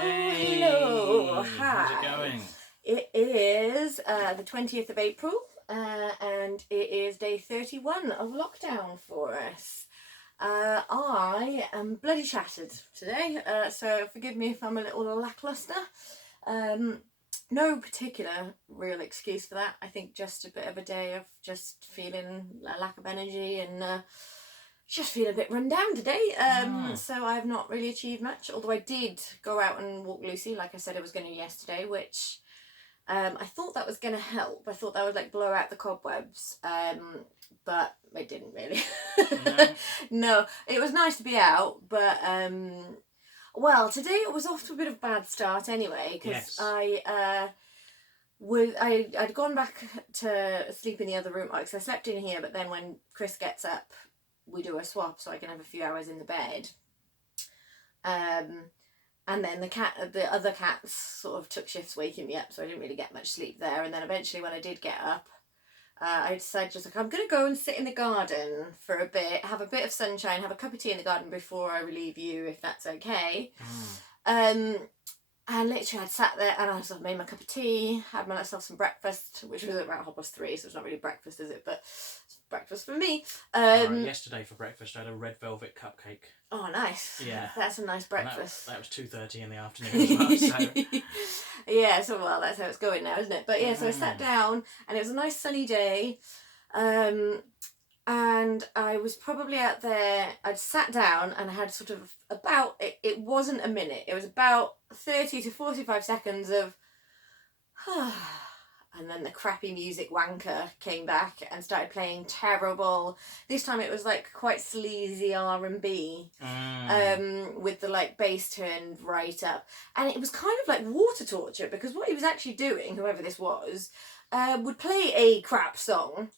Hey, hello, hi. How's it going? It is the 20th of April and it is day 31 of lockdown for us. I am bloody shattered today, so forgive me if I'm a little lacklustre. No particular real excuse for that. I think just a bit of a day of just feeling a lack of energy and just feeling a bit run down today. So I've not really achieved much, although I did go out and walk Lucy like I said I was going to yesterday, which I thought that was going to help. I thought that would like blow out the cobwebs, but it didn't really. No, it was nice to be out, but well, today it was off to a bit of a bad start anyway, because I'd gone back to sleep in the other room, because I slept in here, but then when Chris gets up, we do a swap so I can have a few hours in the bed. And then the other cats sort of took shifts waking me up, so I didn't really get much sleep there. And then eventually when I did get up, I decided just like, I'm going to go and sit in the garden for a bit, have a bit of sunshine, have a cup of tea in the garden before I relieve you, if that's okay. And literally I'd sat there and I sort of made my cup of tea, had myself some breakfast, which was about 3:30, so it's not really breakfast, is it? But it's breakfast for me. Yesterday for breakfast I had a red velvet cupcake. Oh, nice. Yeah. That's a nice breakfast. That was 2:30 in the afternoon as well, so... Yeah, so well, that's how it's going now, isn't it? But yeah, so I sat down and it was a nice sunny day. And I was probably out there, I'd sat down and I had sort of it wasn't a minute, it was about 30 to 45 seconds of and then the crappy music wanker came back and started playing terrible, this time it was like quite sleazy R&B, with the like bass turned right up, and it was kind of like water torture, because what he was actually doing, whoever this was, would play a crap song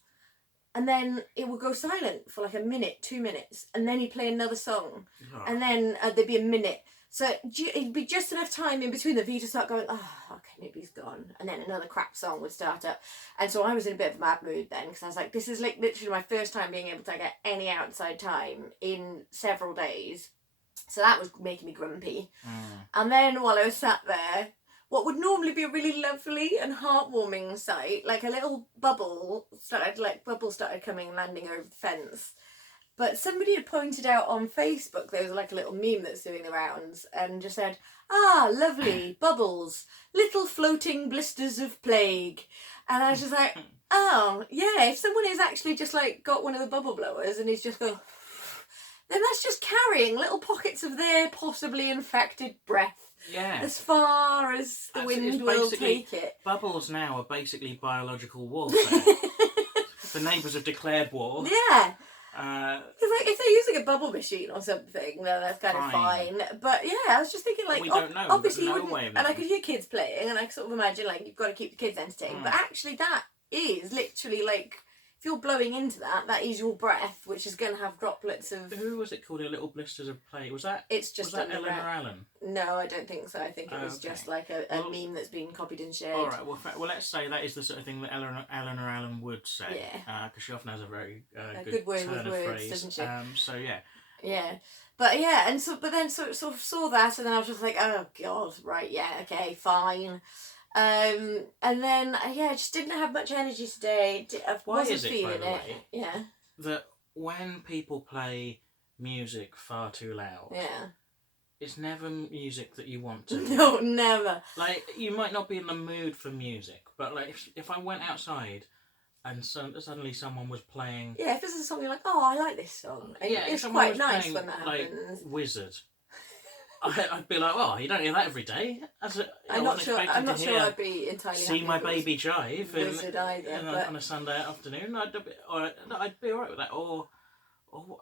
and then it would go silent for like a minute, 2 minutes, and then he'd play another song, and then there'd be a minute. So it'd be just enough time in between them for you to start going, oh, okay, maybe he's gone. And then another crap song would start up. And so I was in a bit of a mad mood then, because I was like, this is like literally my first time being able to get any outside time in several days. So that was making me grumpy. And then while I was sat there, what would normally be a really lovely and heartwarming sight, like a little bubble started coming and landing over the fence. But somebody had pointed out on Facebook, there was like a little meme that's doing the rounds, and just said, lovely, bubbles, little floating blisters of plague. And I was just like, oh, yeah, if someone has actually just like got one of the bubble blowers and he's just going, then that's just carrying little pockets of their possibly infected breath. Yeah. As far as the wind will take it. Bubbles now are basically biological warfare. The neighbours have declared war. Yeah. Because like if they're using a bubble machine or something, then that's kind of fine. But yeah, I was just thinking like, we don't know, obviously no you wouldn't, way of and I could hear kids playing, and I sort of imagine like you've got to keep the kids entertained. But actually, that is literally like, if you're blowing into that is your breath, which is going to have droplets of... Who was it called, a little blisters of plague? Was that Ellen or Alan? No, I don't think so. I think it was just like a meme that's been copied and shared. Alright, well let's say that is the sort of thing that Ellen or Alan would say. Yeah. Because she often has a very good word with words, phrase. Doesn't she? So yeah. Yeah. But yeah, and so, but then sort of saw that, and then I was just like, oh God, right, yeah, okay, fine. And then I just didn't have much energy today. I wasn't feeling it. Yeah. That when people play music far too loud, it's never music that you want to. No, never. Like, you might not be in the mood for music, but like if I went outside and suddenly someone was playing... Yeah, if this is a song you're like, oh, I like this song. And it's quite nice when that happens. Like Wizard. I'd be like, well, you don't hear that every day. I'm not sure I'd be entirely happy. See My Baby Jive on a Sunday afternoon. I'd be alright with that. Or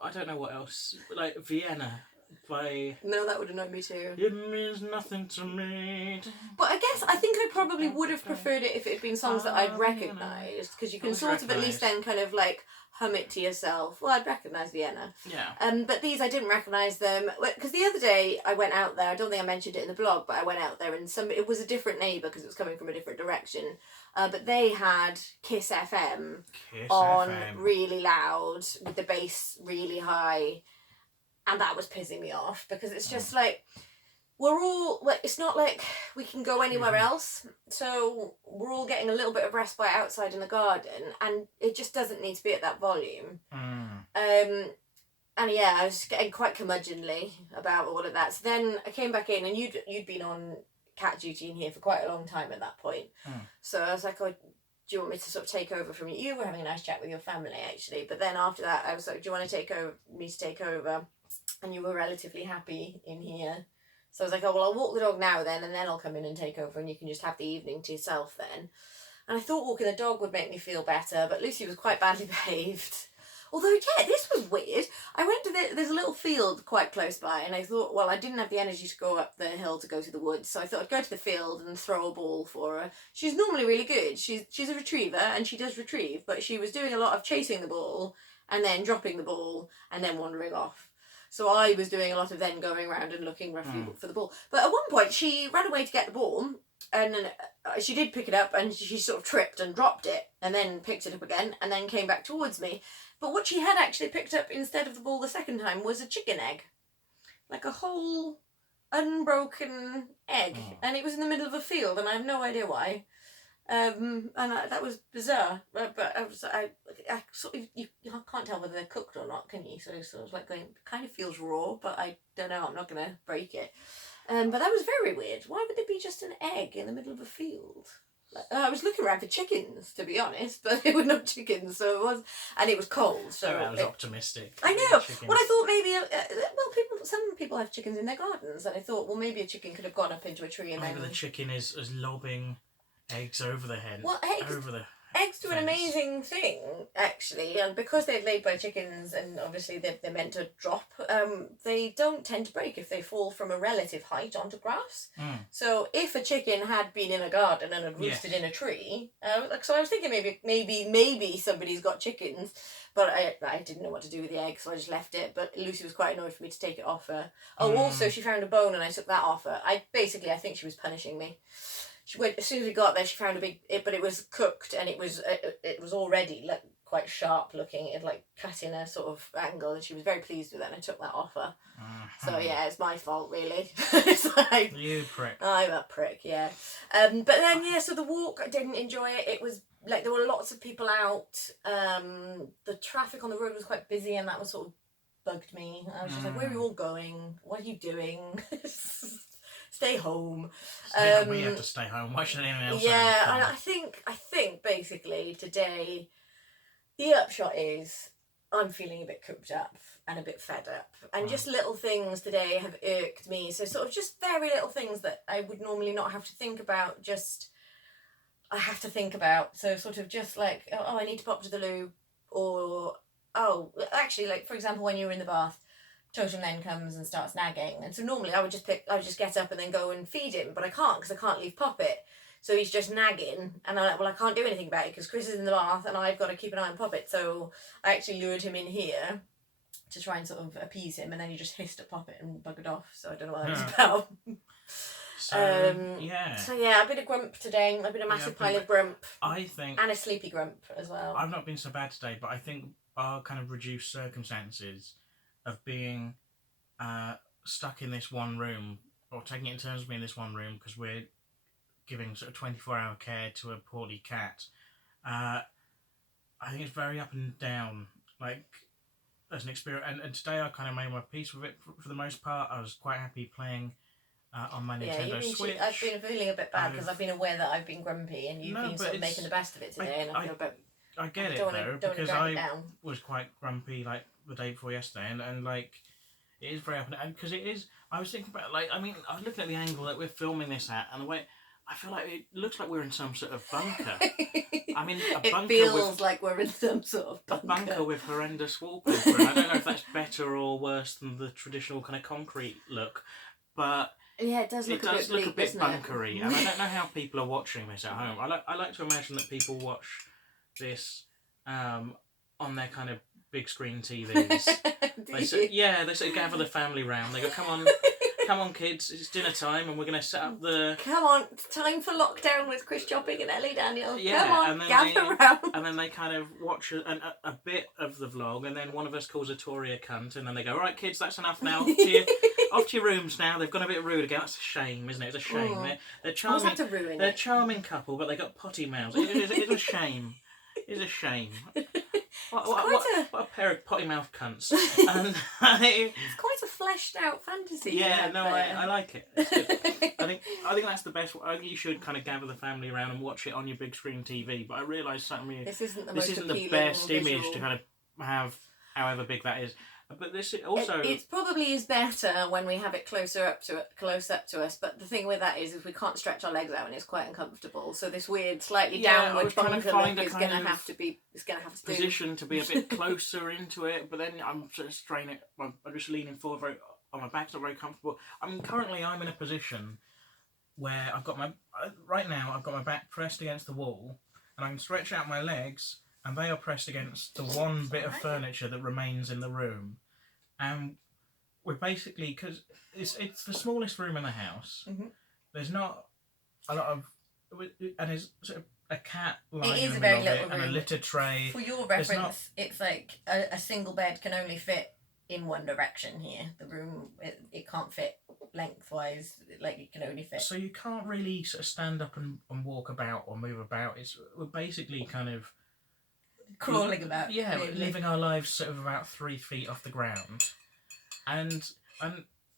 I don't know what else. Like Vienna by... No, that would annoy me too. It means nothing to me. But I think I probably would have preferred it if it had been songs that I'd recognised, because you can sort of at least then kind of like hum it to yourself. Well, I'd recognise Vienna. Yeah. But these I didn't recognise them, because the other day I went out there. I don't think I mentioned it in the blog, but I went out there and it was a different neighbour because it was coming from a different direction. But they had Kiss FM on really loud with the bass really high, and that was pissing me off, because it's just like, it's not like we can go anywhere else, so we're all getting a little bit of respite outside in the garden, and it just doesn't need to be at that volume. And yeah, I was getting quite curmudgeonly about all of that. So then I came back in, and you'd been on cat duty in here for quite a long time at that point. So I was like, oh, do you want me to sort of take over from you? You were having a nice chat with your family, actually. But then after that, I was like, do you want to take over? And you were relatively happy in here. So I was like, oh, well, I'll walk the dog now then, and then I'll come in and take over, and you can just have the evening to yourself then. And I thought walking the dog would make me feel better, but Lucy was quite badly behaved. Although, yeah, this was weird. I went to there's a little field quite close by, and I thought, well, I didn't have the energy to go up the hill to go to the woods, so I thought I'd go to the field and throw a ball for her. She's normally really good. She's a retriever, and she does retrieve, but she was doing a lot of chasing the ball, and then dropping the ball, and then wandering off. So I was doing a lot of then going around and looking roughly for the ball. But at one point, she ran away to get the ball, and she did pick it up, and she sort of tripped and dropped it, and then picked it up again, and then came back towards me. But what she had actually picked up instead of the ball the second time was a chicken egg. Like a whole unbroken egg. And it was in the middle of a field, and I have no idea why. That was bizarre. But I sort of, you can't tell whether they're cooked or not, can you? So it's sort of like going, kind of feels raw, but I don't know, I'm not going to break it. But that was very weird. Why would there be just an egg in the middle of a field? I was looking around for chickens, to be honest, but there were no chickens, so it was, and it was cold. So I was optimistic. I know. Well, I thought maybe some people have chickens in their gardens, and I thought, well, maybe a chicken could have gone up into a tree and maybe the chicken is lobbing eggs over the head. Well, eggs do an fence. Amazing thing, actually, and because they're laid by chickens, and obviously they're meant to drop, they don't tend to break if they fall from a relative height onto grass. So if a chicken had been in a garden and had roosted in a tree, so I was thinking maybe somebody's got chickens, but I didn't know what to do with the egg, so I just left it. But Lucy was quite annoyed for me to take it off her. Oh, also she found a bone and I took that off her. I think she was punishing me. She went, as soon as we got there, she found but it was cooked, and it was already like quite sharp looking. It like cut in a sort of angle, and she was very pleased with that. And I took that off her. So yeah, it's my fault really. It's like, you prick. I'm a prick, yeah. But then so the walk, I didn't enjoy it. It was like there were lots of people out. The traffic on the road was quite busy, and that was sort of bugged me. I was just like, where are you all going? What are you doing? Stay home. We have to stay home. Why should anyone else? Yeah, and I think basically today, the upshot is I'm feeling a bit cooped up and a bit fed up, and just little things today have irked me. So sort of just very little things that I would normally not have to think about. Just I have to think about. So sort of just like, oh, I need to pop to the loo, or oh, actually, like for example, when you were in the bath, Totem then comes and starts nagging, and so normally I would just get up and then go and feed him, but I can't because I can't leave Poppet, so he's just nagging, and I'm like, well, I can't do anything about it because Chris is in the bath and I've got to keep an eye on Poppet, so I actually lured him in here to try and sort of appease him, and then he just hissed at Poppet and buggered off, so I don't know what that was about. So yeah, I've been a grump today. I've been a massive pile of grump. I think, and a sleepy grump as well. I've not been so bad today, but I think our kind of reduced circumstances of being stuck in this one room, or taking it in turns of being in this one room because we're giving sort of 24-hour care to a poorly cat. I think it's very up and down, like as an experience. And today I kind of made my peace with it for the most part. I was quite happy playing on my Nintendo Switch. I've been feeling a bit bad because I've been aware that I've been grumpy, and you've been sort of making the best of it today, and I feel a bit. I get it though, because I was quite grumpy like the day before yesterday, and like it is very up and down, because it is. I was thinking about, like, I mean, I was looking at the angle that we're filming this at, and the way I feel like it looks like we're in some sort of bunker. I mean, it feels like we're in some sort of bunker. A bunker with horrendous wallpaper. And I don't know if that's better or worse than the traditional kind of concrete look, but yeah, it does look a bit bunkery. And I don't know how people are watching this at home. I like to imagine that people watch this on their kind of big screen TVs. They sort of gather the family round. They go, come on kids, it's dinner time and we're going to set up the... Come on, time for lockdown with Chris Chopping and Ellie Daniel. Yeah, come on, gather round. And then they kind of watch a bit of the vlog, and then one of us calls a Tory a cunt, and then they go, right kids, that's enough now. Off to your rooms now. They've gone a bit rude again. That's a shame, isn't it? It's a shame. They're charming. What's that to ruin They're it? a charming couple, but they got potty mouths. It's a shame. It's a shame. What a pair of potty mouth cunts. And it's quite a fleshed out fantasy. Yeah, no, I like it. It's good. I think that's the best. I think you should kind of gather the family around and watch it on your big screen TV. But I realise something. This isn't the best image to kind of have, however big that is. But this also it probably is better when we have it close up to us. But the thing with that is we can't stretch our legs out and it's quite uncomfortable. So this weird, slightly downward bunker look is going to have to be. It's going to have to position to be a bit closer into it. But then I'm sort of straining it. I'm just leaning forward on my back's not very comfortable. Currently I'm in a position where I've got my back pressed against the wall, and I can stretch out my legs. And they are pressed against the one bit of furniture that remains in the room. And we're basically, because it's the smallest room in the house. Mm-hmm. There's not a lot of, and there's sort of a cat lying in the middle of it, and a litter tray. For your reference, it's like a single bed can only fit in one direction here. The room, it can't fit lengthwise, like it can only fit. So you can't really sort of stand up and walk about or move about. We're basically kind of crawling about. Yeah, really. Living our lives sort of about 3 feet off the ground. And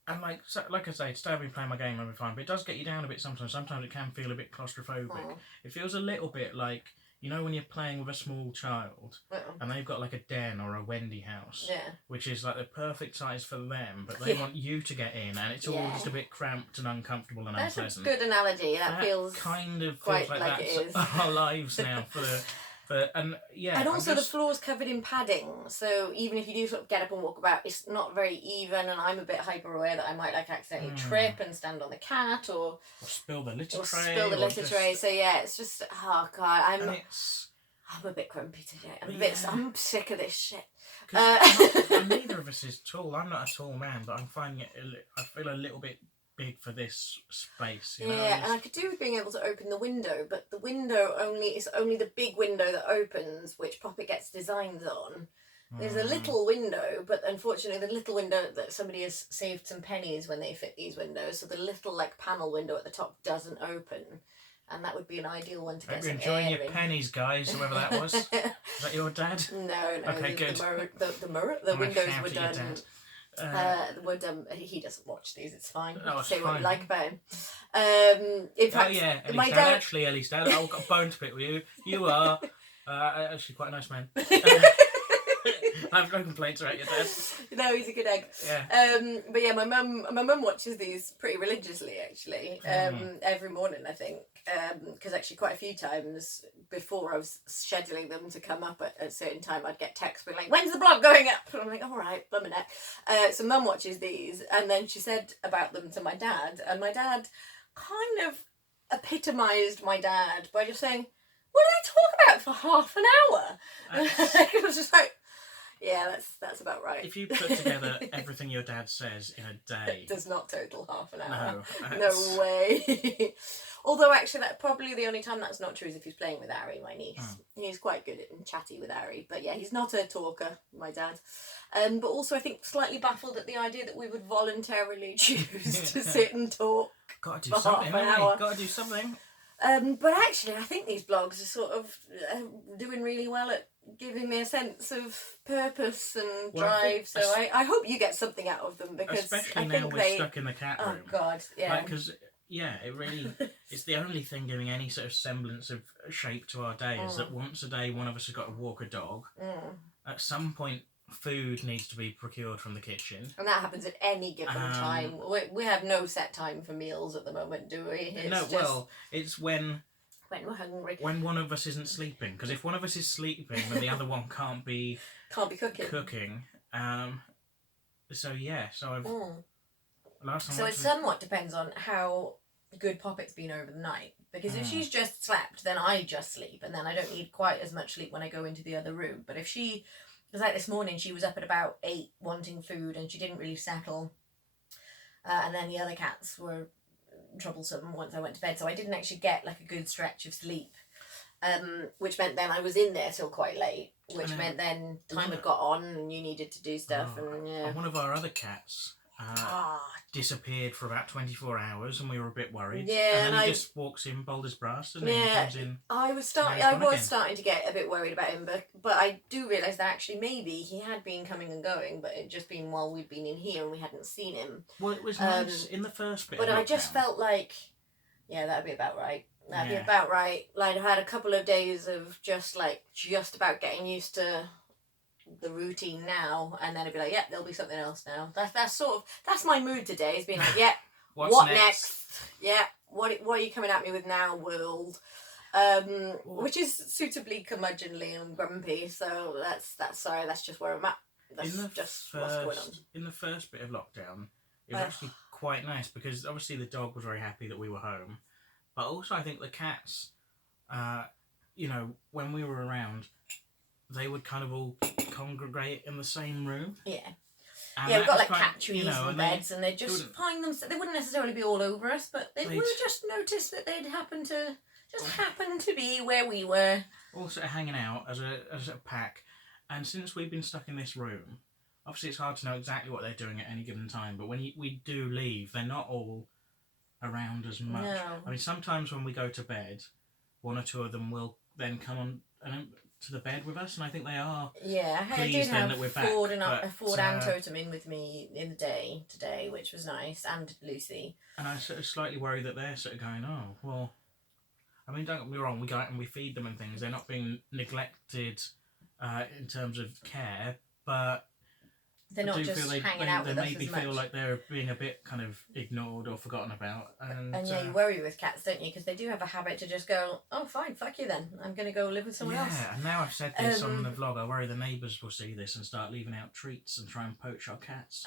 like I say, today I've been playing my game, I've been fine, but it does get you down a bit sometimes. Sometimes it can feel a bit claustrophobic. Oh. It feels a little bit like, you know, when you're playing with a small child and they've got like a den or a Wendy house, which is like the perfect size for them, but they want you to get in, and it's all just a bit cramped and uncomfortable and unpleasant. That's a good analogy. That feels kind of quite feels like it is. Our lives now and also the floor's covered in padding, so even if you do sort of get up and walk about, it's not very even, and I'm a bit hyper aware that I might like accidentally trip and stand on the cat or spill the litter tray. So yeah, it's just I'm a bit grumpy today. I'm sick of this shit. Neither of us is tall. I'm not a tall man, but I'm finding it. I feel a little bit big for this space, you know? Yeah, and I could do with being able to open the window, but the window it's only the big window that opens, which Poppet gets designs on. There's a little window, but unfortunately the little window that somebody has saved some pennies when they fit these windows, so the little like panel window at the top doesn't open, and that would be an ideal one to get some air in. You're enjoying your pennies, guys, whoever that was. Is that your dad? No. Okay, good. The windows were done. He doesn't watch these. It's fine. Say what you like about him. In fact, my dad. Actually, Ellie's dad. I've got a bone to pick with you. You are actually quite a nice man. I have no complaints about your dad. No, he's a good egg. Yeah. But yeah, my mum watches these pretty religiously, actually. Every morning, I think. Because actually quite a few times before I was scheduling them to come up at a certain time, I'd get texts being like, when's the blog going up? And I'm like, all right, bum a neck. So mum watches these, and then she said about them to my dad, and my dad kind of epitomised my dad by just saying, what did they talk about for half an hour? It was just like, yeah, that's about right. If you put together everything your dad says in a day... It does not total half an hour. No. No way. Although, actually, that probably the only time that's not true is if he's playing with Ari, my niece. He's quite good and chatty with Ari. But yeah, he's not a talker, my dad. But also, I think, slightly baffled at the idea that we would voluntarily choose to sit and talk for half an hour. Got to do something. But actually, I think these blogs are sort of doing really well at giving me a sense of purpose and drive. So I hope you get something out of them, because especially now we're stuck in the cat room. Oh God, yeah. Because it really it's the only thing giving any sort of semblance of shape to our day is that once a day one of us has got to walk a dog. At some point, food needs to be procured from the kitchen, and that happens at any given time. We have no set time for meals at the moment, do we? It's when we're hungry, when one of us isn't sleeping, because if one of us is sleeping then the other one can't be cooking. So I've last time so it somewhat depends on how good Poppet's been over the night, because if she's just slept, then I just sleep, and then I don't need quite as much sleep when I go into the other room. But if she... Because like this morning, she was up at about 8 wanting food, and she didn't really settle. And then the other cats were troublesome once I went to bed, so I didn't actually get like a good stretch of sleep. Which meant then I was in there till quite late, which meant then time had got on and you needed to do stuff. And one of our other cats, disappeared for about 24 hours, and we were a bit worried. Yeah, and then he just walks in bold as brass, and then he comes in. I was starting to get a bit worried about him, but I do realise that actually maybe he had been coming and going, but it just been while we'd been in here and we hadn't seen him. Well, it was nice in the first bit. But I just felt like, that'd be about right. That'd be about right. Like, I had a couple of days of just about getting used to the routine now, and then I'd be like, there'll be something else now. That's my mood today. Is being like, what next? Yeah, what are you coming at me with now, world? Which is suitably curmudgeonly and grumpy. So that's just where I'm at. That's just what's going on. In the first bit of lockdown, it was actually quite nice because obviously the dog was very happy that we were home, but also I think the cats, when we were around, they would kind of all congregate in the same room. Yeah. And we've got like cat trees and beds, and they'd just find them. They wouldn't necessarily be all over us, but they would just notice that they'd happen to be where we were. All sort of hanging out as a pack. And since we've been stuck in this room, obviously it's hard to know exactly what they're doing at any given time, but when we do leave, they're not all around as much. No. I mean, sometimes when we go to bed, one or two of them will then come on to the bed with us, and I think they are. Yeah, I did then have that we're Ford back, and Totem in with me in the day today, which was nice, and Lucy. And I sort of slightly worry that they're sort of going, oh, well, I mean, don't get me wrong, we go out and we feed them and things. They're not being neglected in terms of care, but they're not just hanging out with us as much. They maybe feel like they're being a bit kind of ignored or forgotten about. And you worry with cats, don't you? Because they do have a habit to just go, oh, fine, fuck you then. I'm going to go live with someone else. Yeah, and now I've said this on the vlog, I worry the neighbours will see this and start leaving out treats and try and poach our cats.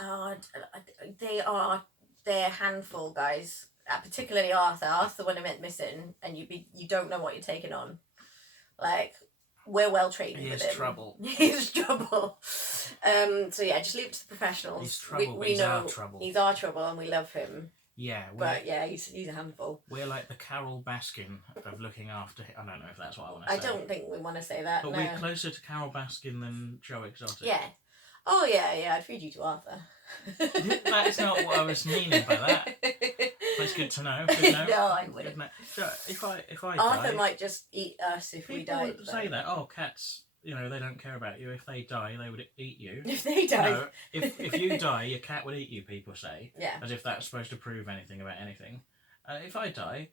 They're a handful, guys. Particularly Arthur. Arthur went missing, and you don't know what you're taking on. Like, we're well trained with him. He is trouble. He's trouble. Just leave it to the professionals. He's trouble, we know our trouble. He's our trouble, and we love him. Yeah. He's a handful. We're like the Carol Baskin of looking after him. I don't know if that's what I want to say. I don't think we want to say that. But no. we're closer to Carol Baskin than Joe Exotic. Yeah. Oh, yeah, I'd feed you to Arthur. That is not what I was meaning by that. But it's good to know. Good know. No, I wouldn't. So if I Arthur die, might just eat us if we die. People say that, cats, they don't care about you. If they die, they would eat you. If they die. No, if you die, your cat would eat you, people say. Yeah. As if that's supposed to prove anything about anything. If I die,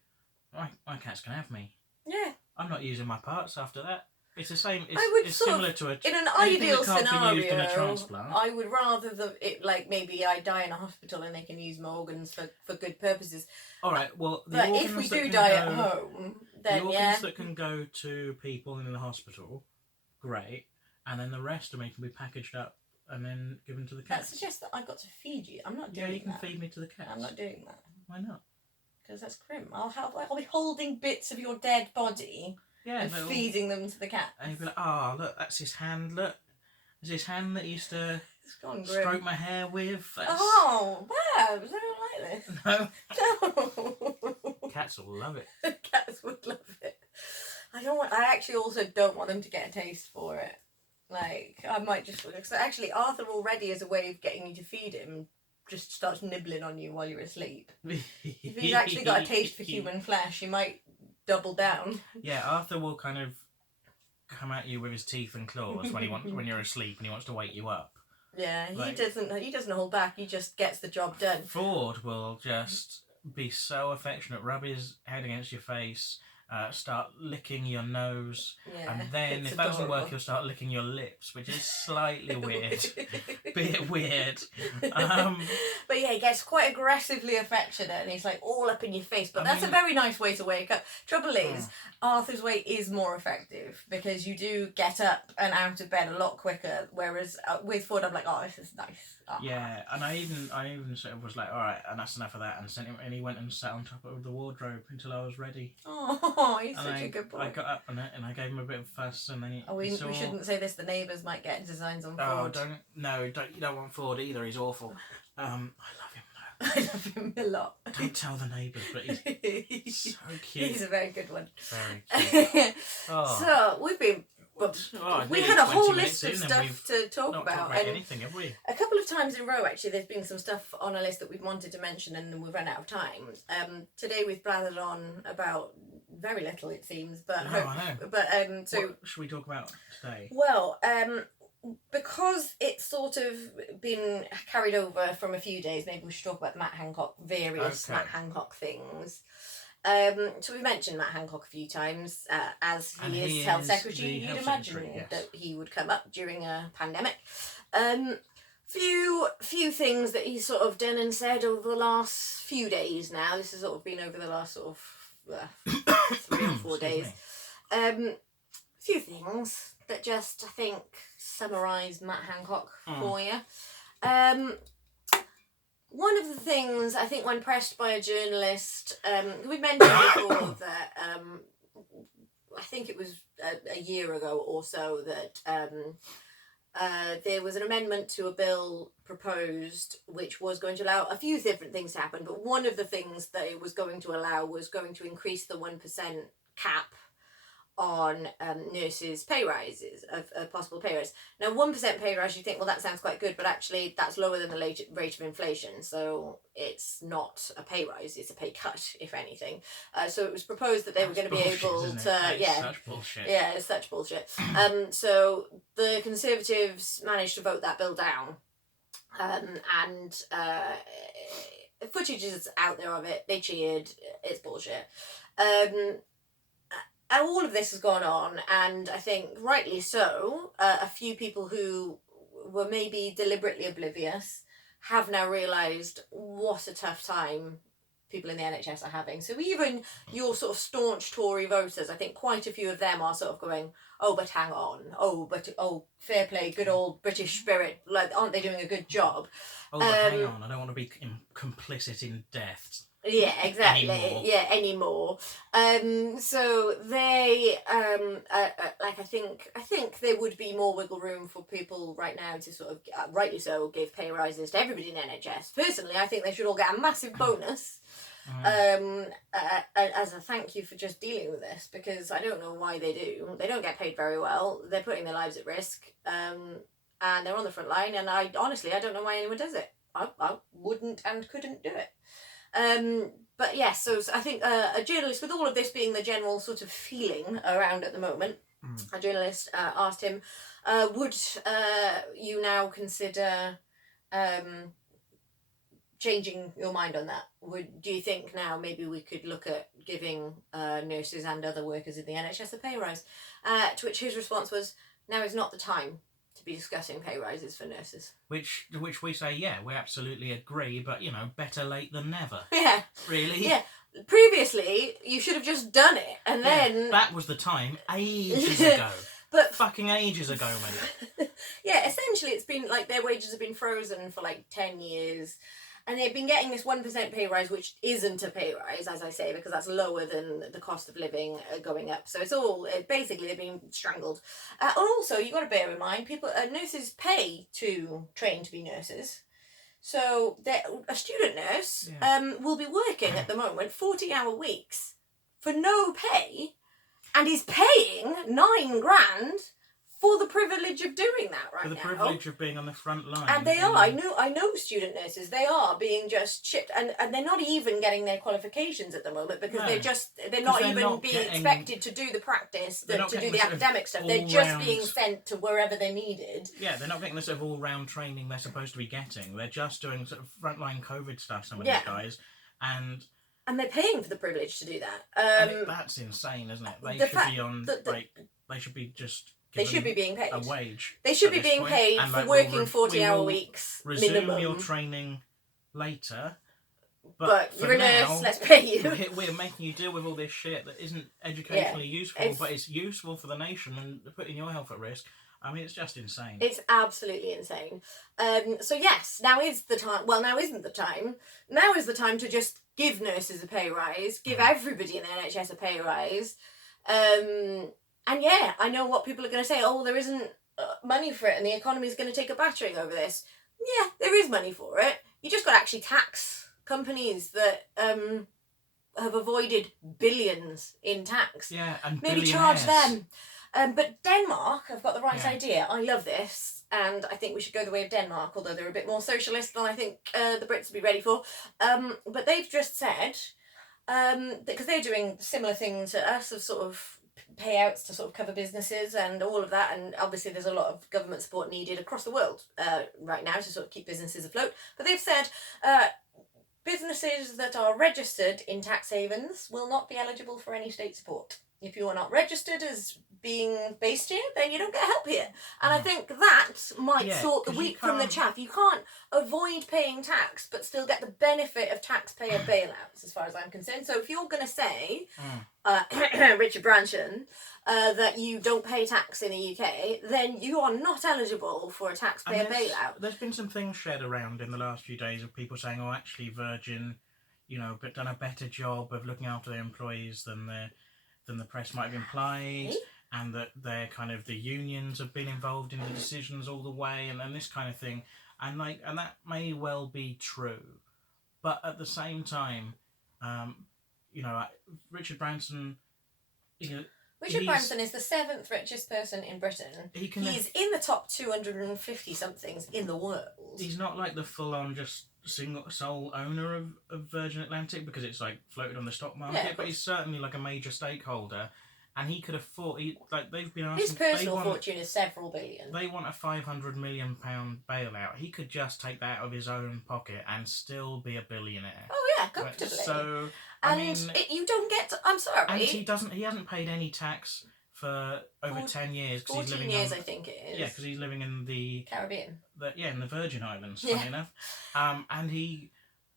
my cat's can have me. Yeah. I'm not using my parts after that. It's the same. It's similar to in an ideal scenario. In a transplant. I would rather maybe I die in a hospital and they can use my organs for good purposes. All right. Well, but if we do die at home, then the organs that can go to people in the hospital, great, and then the rest of me can be packaged up and then given to the cats. That suggests that I've got to feed you. I'm not doing that. Yeah, you can feed me to the cats. I'm not doing that. Why not? Because that's grim. I'll be holding bits of your dead body. Yeah, and feeding them to the cat. And you'd be like, look, that's his hand, look. It's his hand that he used to stroke my hair with. Oh, Babs, I don't like this. No. Cats will love it. Cats would love it. I actually also don't want them to get a taste for it. Like, I might just... So actually, Arthur already, as a way of getting you to feed him, just starts nibbling on you while you're asleep. If he's actually got a taste for human flesh, he might... double down. Yeah, Arthur will kind of come at you with his teeth and claws when you're asleep and he wants to wake you up. Yeah, he doesn't hold back. He just gets the job done. Ford will just be so affectionate, rub his head against your face, start licking your nose, and then if that doesn't work, he'll start licking your lips, which is slightly weird, bit weird. But yeah, he gets quite aggressively affectionate, and he's like all up in your face. But that's a very nice way to wake up. Trouble is, Arthur's way is more effective because you do get up and out of bed a lot quicker. Whereas with Ford, I'm like, oh, this is nice. Yeah, and I even sort of was like, all right, and that's enough of that, and sent him, and he went and sat on top of the wardrobe until I was ready. Oh, he's such a good boy. I got up on it and I gave him a bit of fuss, and then we shouldn't say this. The neighbours might get designs on Ford. You don't want Ford either. He's awful. I love him though. I love him a lot. Don't tell the neighbours, but he's so cute. He's a very good one. Very cute. So we've been we had a whole list of stuff to talk about. And anything, have we? A couple of times in a row, actually, there's been some stuff on a list that we've wanted to mention and then we've run out of time. Today we've blathered on about very little, it seems. But I know. But so what should we talk about today? Well, because it's sort of been carried over from a few days, maybe we should talk about Matt Hancock, various Matt Hancock things. So we've mentioned Matt Hancock a few times, as he is health secretary. You'd imagine that he would come up during a pandemic. Few things that he's sort of done and said over the last few days now. This has sort of been over the last sort of 3 or 4 days. Few things that just, I think, summarise Matt Hancock for you. One of the things, I think, when pressed by a journalist, we mentioned before that I think it was a year ago or so that there was an amendment to a bill proposed which was going to allow a few different things to happen, but one of the things that it was going to allow was going to increase the 1% cap on nurses' pay rises, of possible pay rise. Now, 1% pay rise, you think, well, that sounds quite good, but actually that's lower than the rate of inflation, so it's not a pay rise, it's a pay cut, if anything. So it was proposed that they were going to be able to... Such bullshit. Yeah, it's such bullshit. So the Conservatives managed to vote that bill down, and footage is out there of it, they cheered, it's bullshit. All of this has gone on, and I think rightly so, a few people who were maybe deliberately oblivious have now realised what a tough time people in the NHS are having. So even your sort of staunch Tory voters, I think quite a few of them are sort of going, oh, but hang on, oh, fair play, good old British spirit, like, aren't they doing a good job? Oh, but hang on, I don't want to be complicit in deaths. Yeah, exactly. Anymore. So they, like, I think there would be more wiggle room for people right now to sort of, rightly so, give pay rises to everybody in the NHS. Personally, I think they should all get a massive bonus, as a thank you for just dealing with this, because I don't know why they do. They don't get paid very well. They're putting their lives at risk, and they're on the front line. And I don't know why anyone does it. I wouldn't and couldn't do it. But yes, so I think a journalist, with all of this being the general sort of feeling around at the moment, a journalist asked him, would you now consider changing your mind on that? Do you think now maybe we could look at giving nurses and other workers in the NHS a pay rise? To which his response was, now is not the time to be discussing pay rises for nurses. Which we say, yeah, we absolutely agree, but, better late than never. Yeah. Really? Yeah. Previously, you should have just done it, and then... That was the time, ages ago. But fucking ages ago, mate. Yeah, essentially it's been, like, their wages have been frozen for, like, 10 years. And they've been getting this 1% pay rise, which isn't a pay rise, as I say, because that's lower than the cost of living going up. So basically they're being strangled. And also, you've got to bear in mind, nurses pay to train to be nurses. So a student nurse will be working at the moment 40-hour weeks for no pay, and is paying $9,000 for the privilege of doing that right now. For the privilege of being on the front line. And they are. I know student nurses. They are being just chipped, and they're not even getting their qualifications at the moment, because they're not even being expected to do the practice, to do the academic stuff. They're just being sent to wherever they're needed. Yeah, they're not getting the sort of all-round training they're supposed to be getting. They're just doing sort of frontline COVID stuff, some of these guys. And they're paying for the privilege to do that. That's insane, isn't it? They should be on break. They should be just... They should be being paid. A wage. They should be being paid for working 40-hour weeks minimum. Resume your training later. But you're a nurse, let's pay you. We're making you deal with all this shit that isn't educationally useful, but it's useful for the nation and putting your health at risk. I mean, it's just insane. It's absolutely insane. So yes, now is the time. Well, now isn't the time. Now is the time to just give nurses a pay rise, give everybody in the NHS a pay rise. And yeah, I know what people are going to say. Oh, there isn't money for it, and the economy is going to take a battering over this. Yeah, there is money for it. You just got to actually tax companies that have avoided billions in tax. Yeah, and maybe charge them. But Denmark have got the right Yeah. idea. I love this, and I think we should go the way of Denmark, although they're a bit more socialist than I think the Brits would be ready for. But they've just said, because they're doing similar thing to us, of sort of payouts to sort of cover businesses and all of that, and obviously there's a lot of government support needed across the world right now to sort of keep businesses afloat. But they've said businesses that are registered in tax havens will not be eligible for any state support. If you are not registered as being based here, then you don't get help here. And I think that might sort the 'cause wheat from the chaff. You can't avoid paying tax but still get the benefit of taxpayer bailouts, as far as I'm concerned. So if you're going to say, Richard Branson, that you don't pay tax in the UK, then you are not eligible for a taxpayer bailout. There's been some things shared around in the last few days of people saying, oh, actually Virgin, but done a better job of looking after their employees than the press might have implied, and that the unions have been involved in the decisions all the way, and this kind of thing, and that may well be true, but at the same time, Richard Branson, Richard Branson is the 7th richest person in Britain. He's in the top 250 somethings in the world. He's not like the full-on just sole owner of Virgin Atlantic, because it's like floated on the stock market, but he's certainly like a major stakeholder, and he could afford. They've been asking. His personal fortune is several billion. They want a £500 million bailout. He could just take that out of his own pocket and still be a billionaire. Oh yeah, comfortably. So you don't get. I'm sorry. And he hasn't paid any tax for over 10 years. 14 years, I think it is. Yeah, because he's living in the Caribbean. In the Virgin Islands, funny enough. And he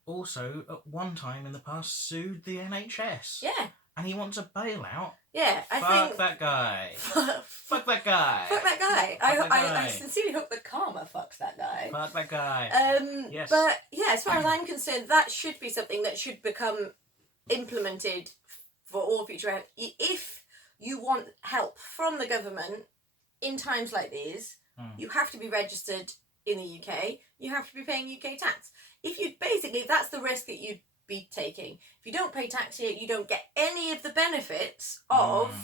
also, at one time in the past, sued the NHS. Yeah. And he wants a bailout. Yeah, Fuck that guy. Fuck that guy. Fuck that guy. I sincerely hope that karma fucks that guy. Fuck that guy. Yes. But yeah, as far as I'm concerned, that should be something that should become implemented for all future. If you want help from the government in times like these, you have to be registered in the UK. You have to be paying UK tax. That's the risk that you'd be taking. If you don't pay tax here, you don't get any of the benefits of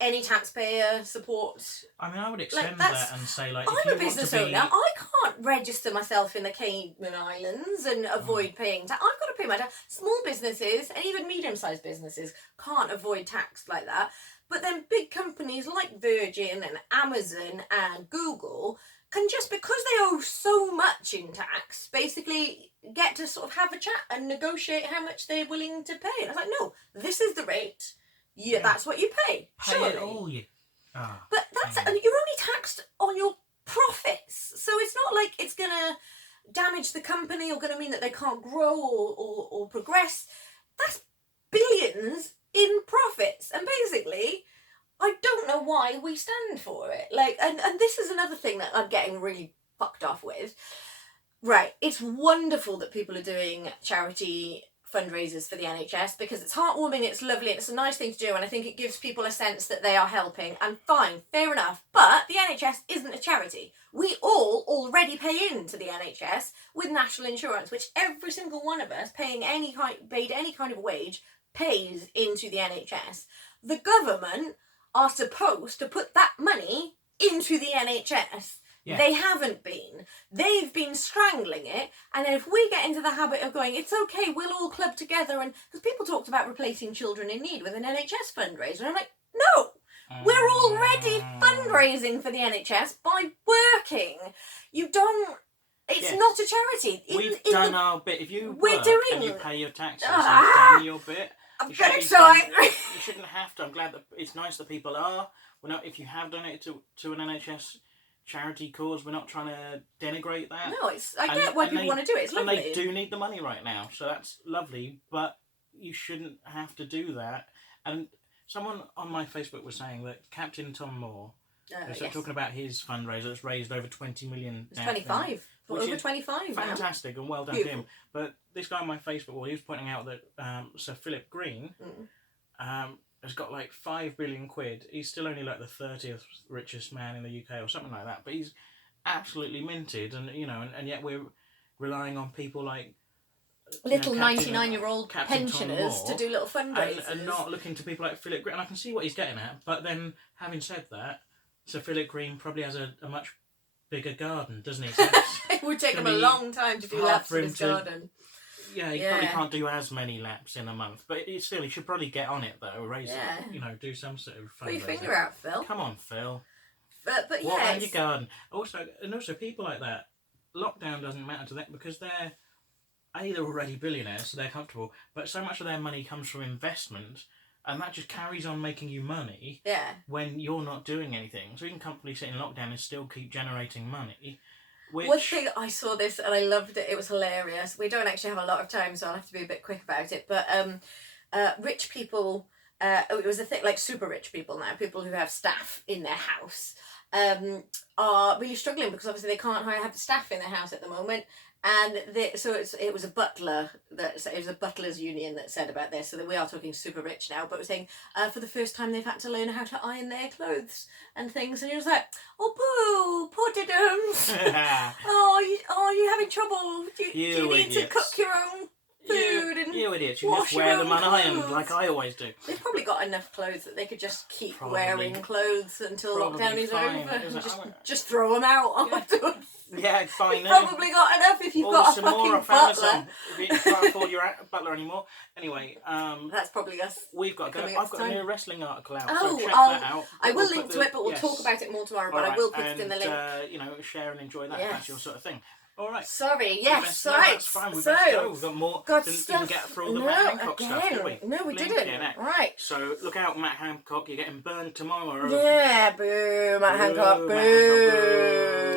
any taxpayer support. I mean, I would extend that and say, I'm a business owner. I can't register myself in the Cayman Islands and avoid paying tax. I've got to pay my tax. Small businesses and even medium-sized businesses can't avoid tax like that. But then big companies like Virgin and Amazon and Google can, just because they owe so much in tax, basically get to sort of have a chat and negotiate how much they're willing to pay. And I was like, no, this is the rate. Yeah, that's what you pay. Surely. Pay it all, you. But you're only taxed on your profits, so it's not like it's gonna damage the company or gonna mean that they can't grow or progress. That's billions in profits, and basically, I don't know why we stand for it. And this is another thing that I'm getting really fucked off with. Right, it's wonderful that people are doing charity fundraisers for the NHS, because it's heartwarming, it's lovely, and it's a nice thing to do, and I think it gives people a sense that they are helping, and fine, fair enough, but the NHS isn't a charity. We all already pay into the NHS with national insurance, which every single one of us paid any kind of wage pays into the NHS. The government are supposed to put that money into the NHS. Yeah. They haven't been. They've been strangling it, and then if we get into the habit of going, it's okay, we'll all club together, and because people talked about replacing children in need with an NHS fundraiser, and I'm like, no, we're already fundraising for the NHS by working. You don't. It's not a charity. We've done our bit. If you work and you pay your taxes, you've done your bit. I'm getting so angry. You shouldn't have to. I'm glad that it's nice that people are. Well, no, if you have done it to an NHS charity cause, we're not trying to denigrate that. No, I get why people want to do it. It's lovely. And they do need the money right now, so that's lovely, but you shouldn't have to do that. And someone on my Facebook was saying that Captain Tom Moore was talking about his fundraiser that's raised over 20 million. It's 25. Over 25 now. Fantastic, and well done to him. But this guy on my Facebook, he was pointing out that Sir Philip Green has got like 5 billion quid. He's still only like the 30th richest man in the UK or something like that. But he's absolutely minted, and and yet we're relying on people like little Captain- 99-year-old Captain Tom pensioners Moore, to do little fundraisers. and not looking to people like Philip Green. And I can see what he's getting at, but then having said that, Sir Philip Green probably has a much bigger garden, doesn't he? So it would take him a be long time to do hard laps for in him his to- garden. yeah, he probably can't do as many laps in a month, but still, he should probably get on it though. Raise it, do some sort of fundraising. Put your finger out, Phil. Come on, Phil. But What yeah, around your garden? Also, people like that, lockdown doesn't matter to them because they're already billionaires, so they're comfortable. But so much of their money comes from investment, and that just carries on making you money. Yeah. When you're not doing anything, so you can comfortably sit in lockdown and still keep generating money. One thing, I saw this and I loved it. It was hilarious. We don't actually have a lot of time, so I'll have to be a bit quick about it. But rich people, it was a thing, like super rich people now, people who have staff in their house, are really struggling because obviously they can't have staff in their house at the moment. And it was a butler it was a butlers union that said about this, so that we are talking super rich now, but we're saying for the first time they've had to learn how to iron their clothes and things, and you're just like, oh boo, poor diddums. oh, you having trouble? Do you need to cook your own food and you idiots, you wash just wear your them own unironed clothes? like I always do. They've probably got enough clothes that they could just keep Probably. wearing clothes until Probably lockdown is fine. over. Is And it- just throw them out afterwards. Yeah, fine. You've probably got enough if you've Order got a some more fucking off butler. Amazon. If you can't afford your butler anymore. Anyway, That's probably us. we've got to go. coming up I've got time. a new wrestling article out, Oh, so check I'll- that out. I will We'll link put to the- it, but we'll yes. talk about it more tomorrow. But All I will right, put it in the link. share and enjoy that. If that's your sort of thing. All right. Sorry, yes, No, right. that's fine. We've So, got more. got Didn't stuff. even get through all the No, Matt Hancock again. stuff, did we? No, we Blinking didn't. heck. Right. So look out, Matt Hancock. You're getting burned tomorrow. Yeah, boo, Matt Hancock, Boo, Matt Hancock, boo. boo.